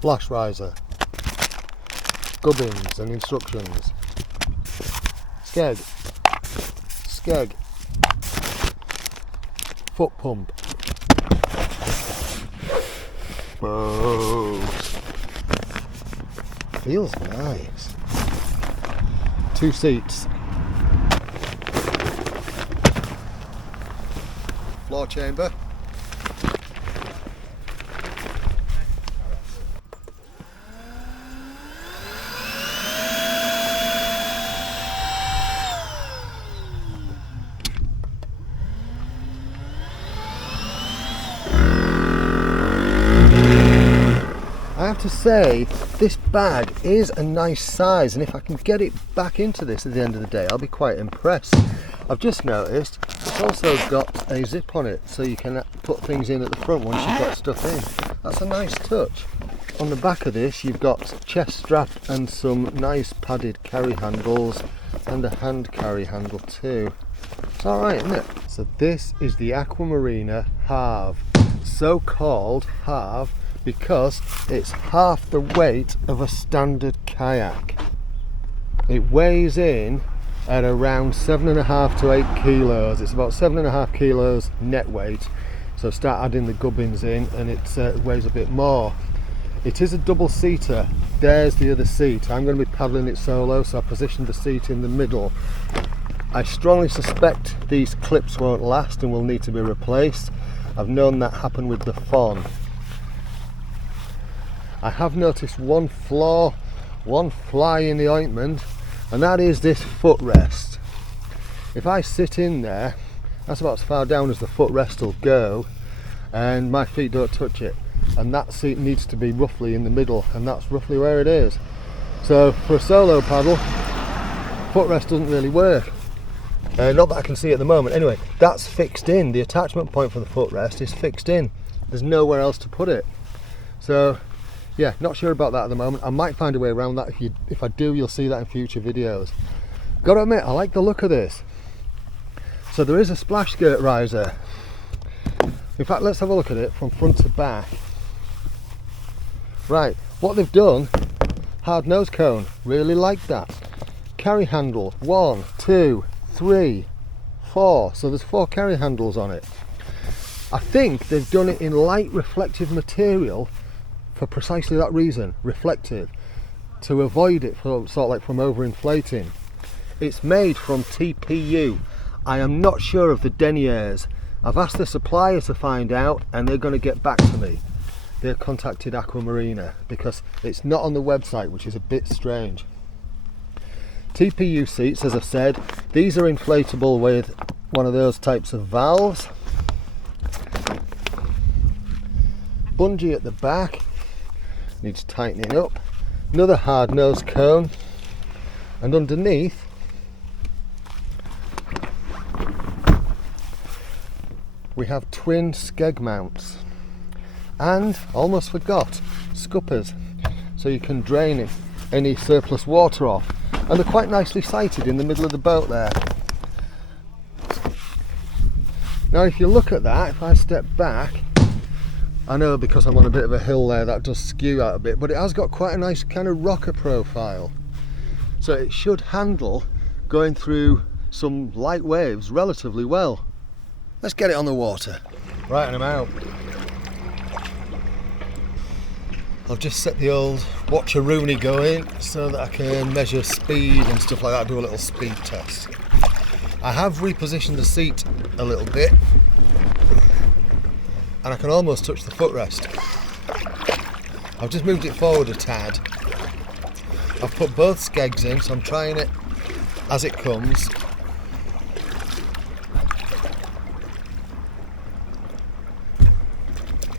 splash riser, gubbins and instructions, skeg, foot pump, whoa, feels nice, 2 seats, floor chamber, I have to say, this bag is a nice size, and if I can get it back into this at the end of the day, I'll be quite impressed. I've just noticed it's also got a zip on it, so you can put things in at the front once you've got stuff in. That's a nice touch. On the back of this, you've got chest strap and some nice padded carry handles, and a hand carry handle too. It's alright, isn't it? So this is the Aqua Marina Halve, so called Halve because it's half the weight of a standard kayak. It weighs in at around 7.5 to 8 kilos. It's about 7.5 kilos net weight, so start adding the gubbins in and it weighs a bit more. It is a double seater. There's the other seat. I'm going to be paddling it solo, so I positioned the seat in the middle. I strongly suspect these clips won't last and will need to be replaced. I've known that happen with the Fawn. I have noticed one flaw, one fly in the ointment, and that is this footrest. If I sit in there, that's about as far down as the footrest will go, and my feet don't touch it, and that seat needs to be roughly in the middle, and that's roughly where it is. So for a solo paddle, footrest doesn't really work. Not that I can see at the moment. Anyway, that's fixed in. The attachment point for the footrest is fixed in. There's nowhere else to put it. So yeah, not sure about that at the moment. I might find a way around that. If I do, you'll see that in future videos. Gotta admit, I like the look of this. So there is a splash skirt riser. In fact, let's have a look at it from front to back. Right, what they've done, hard nose cone, really like that. Carry handle, 1, 2, 3, 4. So there's 4 carry handles on it. I think they've done it in light reflective material for precisely that reason, reflective, to avoid it from overinflating. It's made from TPU. I am not sure of the deniers. I've asked the supplier to find out and they're going to get back to me. They've contacted Aqua Marina because it's not on the website, which is a bit strange. TPU seats, as I've said, these are inflatable with one of those types of valves. Bungee at the back, needs tightening up. Another hard nose cone, and underneath we have twin skeg mounts, and almost forgot, scuppers, so you can drain any surplus water off, and they're quite nicely sited in the middle of the boat there. Now if you look at that, if I step back, I know because I'm on a bit of a hill there that does skew out a bit, but it has got quite a nice kind of rocker profile, so it should handle going through some light waves relatively well. Let's get it on the water. Right, and I'm out. I've just set the old watch-a-rooney going so that I can measure speed and stuff like that, do a little speed test. I have repositioned the seat a little bit, and I can almost touch the footrest. I've just moved it forward a tad. I've put both skegs in, so I'm trying it as it comes.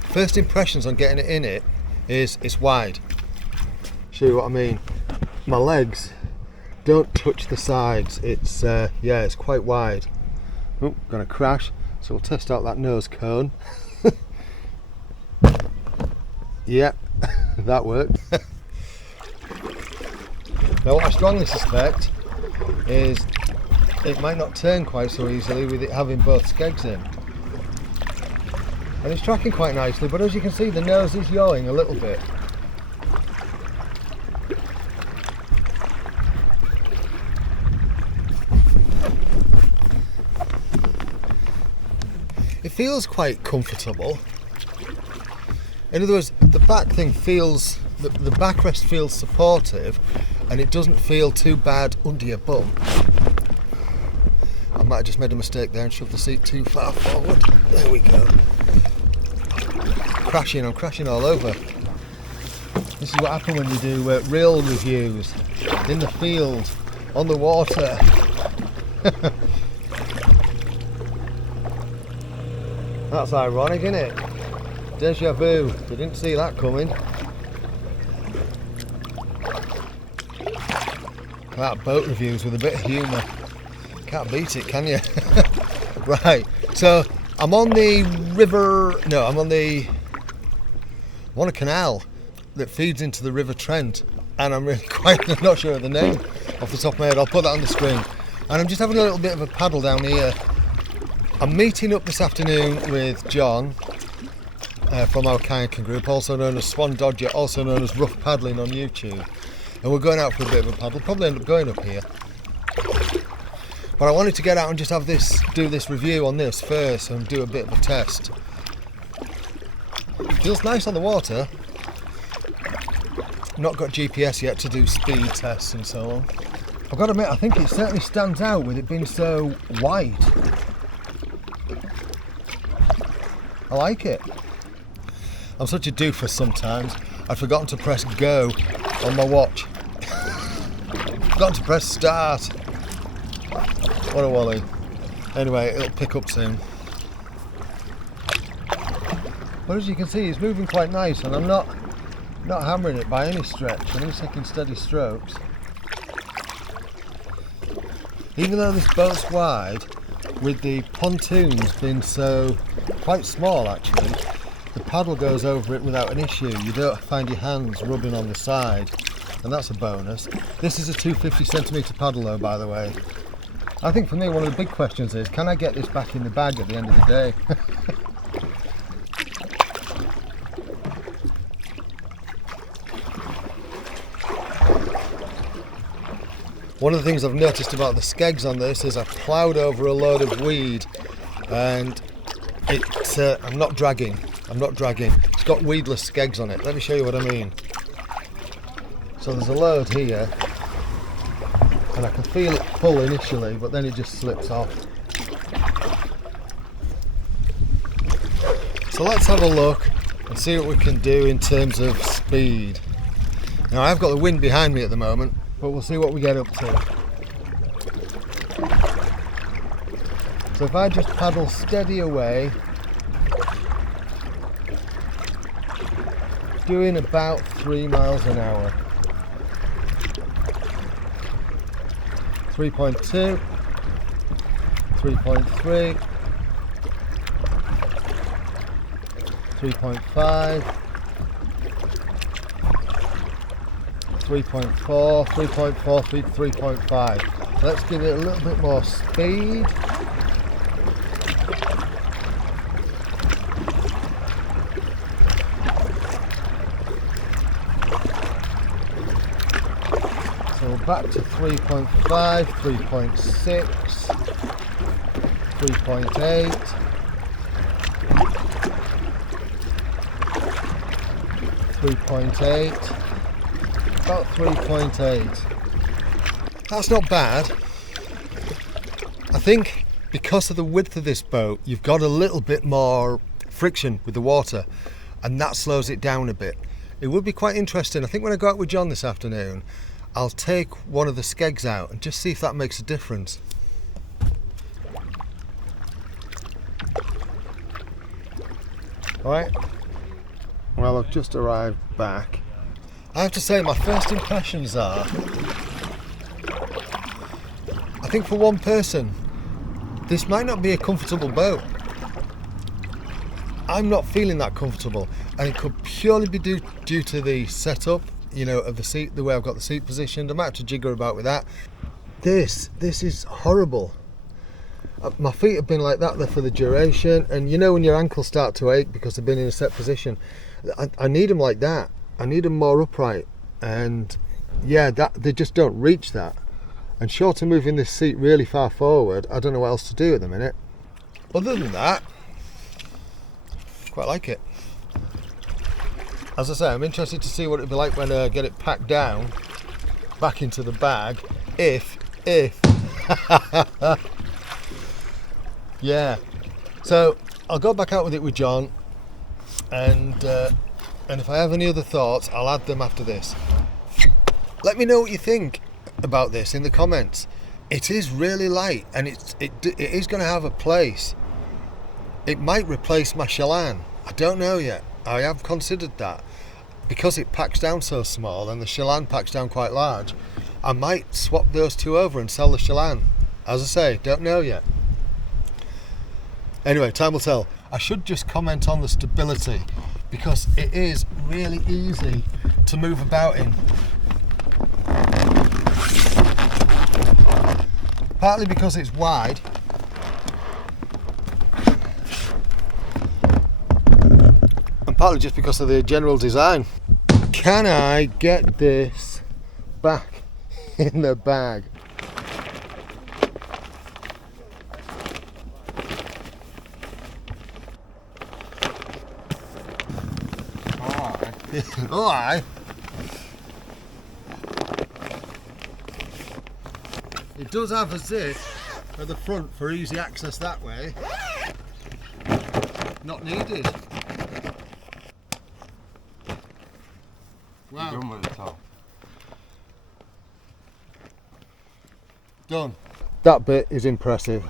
First impressions on getting it in it is it's wide. Show you what I mean. My legs don't touch the sides. It's yeah, it's quite wide. Oh, gonna crash. So we'll test out that nose cone. Yep, that worked. Now what I strongly suspect is it might not turn quite so easily with it having both skegs in. And it's tracking quite nicely, but as you can see the nose is yawing a little bit. it feels quite comfortable. In other words, the back thing feels, the backrest feels supportive, and it doesn't feel too bad under your bum. I might have just made a mistake there and shoved the seat too far forward. There we go. I'm crashing all over. This is what happens when you do real reviews in the field, on the water. That's ironic, isn't it? Deja vu. We didn't see that coming. That boat reviews with a bit of humour. Can't beat it, can you? Right. So I'm on the river. No, I'm on a canal that feeds into the River Trent, and I'm really quite not sure of the name off the top of my head. I'll put that on the screen. And I'm just having a little bit of a paddle down here. I'm meeting up this afternoon with John from our kayaking group, also known as Swan Dodger, also known as Rough Paddling on YouTube. And we're going out for a bit of a paddle, probably end up going up here. But I wanted to get out and just do this review on this first and do a bit of a test. Feels nice on the water. Not got GPS yet to do speed tests and so on. I've got to admit, I think it certainly stands out with it being so wide. I like it. I'm such a doofus sometimes. I'd forgotten to press go on my watch. Forgotten to press start. What a wally. Anyway, it'll pick up soon. But as you can see, it's moving quite nice, and I'm not hammering it by any stretch. I'm just taking steady strokes. Even though this boat's wide, with the pontoons being so quite small actually, the paddle goes over it without an issue. You don't find your hands rubbing on the side, and that's a bonus. This is a 250cm paddle though, by the way. I think for me one of the big questions is, can I get this back in the bag at the end of the day? One of the things I've noticed about the skegs on this is I've ploughed over a load of weed, and it's I'm not dragging. It's got weedless skegs on it. Let me show you what I mean. So there's a load here, and I can feel it pull initially, but then it just slips off. So let's have a look and see what we can do in terms of speed. Now I've got the wind behind me at the moment, but we'll see what we get up to. So if I just paddle steady away, doing about 3 miles an hour. 3.2, 3.3, 3.5, 3.4, 3.4, 3.5. Let's give it a little bit more speed. So back to 3.5, 3.6, 3.8. 3.8. About 3.8. That's not bad. I think because of the width of this boat, you've got a little bit more friction with the water, and that slows it down a bit. It would be quite interesting. I think when I go out with John this afternoon, I'll take one of the skegs out and just see if that makes a difference. Alright, well, I've just arrived back. I have to say, my first impressions are, I think for one person, this might not be a comfortable boat. I'm not feeling that comfortable, and it could purely be due to the setup, you know, of the seat, the way I've got the seat positioned. I might have to jigger about with that. This is horrible. My feet have been like that there for the duration, and you know when your ankles start to ache because they've been in a set position, I need them like that. I need them more upright, and yeah, that they just don't reach that. And short of moving this seat really far forward, I don't know what else to do at the minute. Other than that, Quite like it. As I say, I'm interested to see what it'd be like when I get it packed down back into the bag. If yeah. So I'll go back out with it with John, and if I have any other thoughts, I'll add them after this. Let me know what you think about this in the comments. It is really light, and it is going to have a place. It might replace my Chelan. I don't know yet. I have considered that. Because it packs down so small and the Chelan packs down quite large, I might swap those two over and sell the Chelan. As I say, don't know yet. Anyway, time will tell. I should just comment on the stability, because it is really easy to move about in. Partly because it's wide, and partly just because of the general design. Can I get this back in the bag? Oh, aye. It does have a zip at the front for easy access that way. Not needed. Wow. Done with the top. Done. That bit is impressive.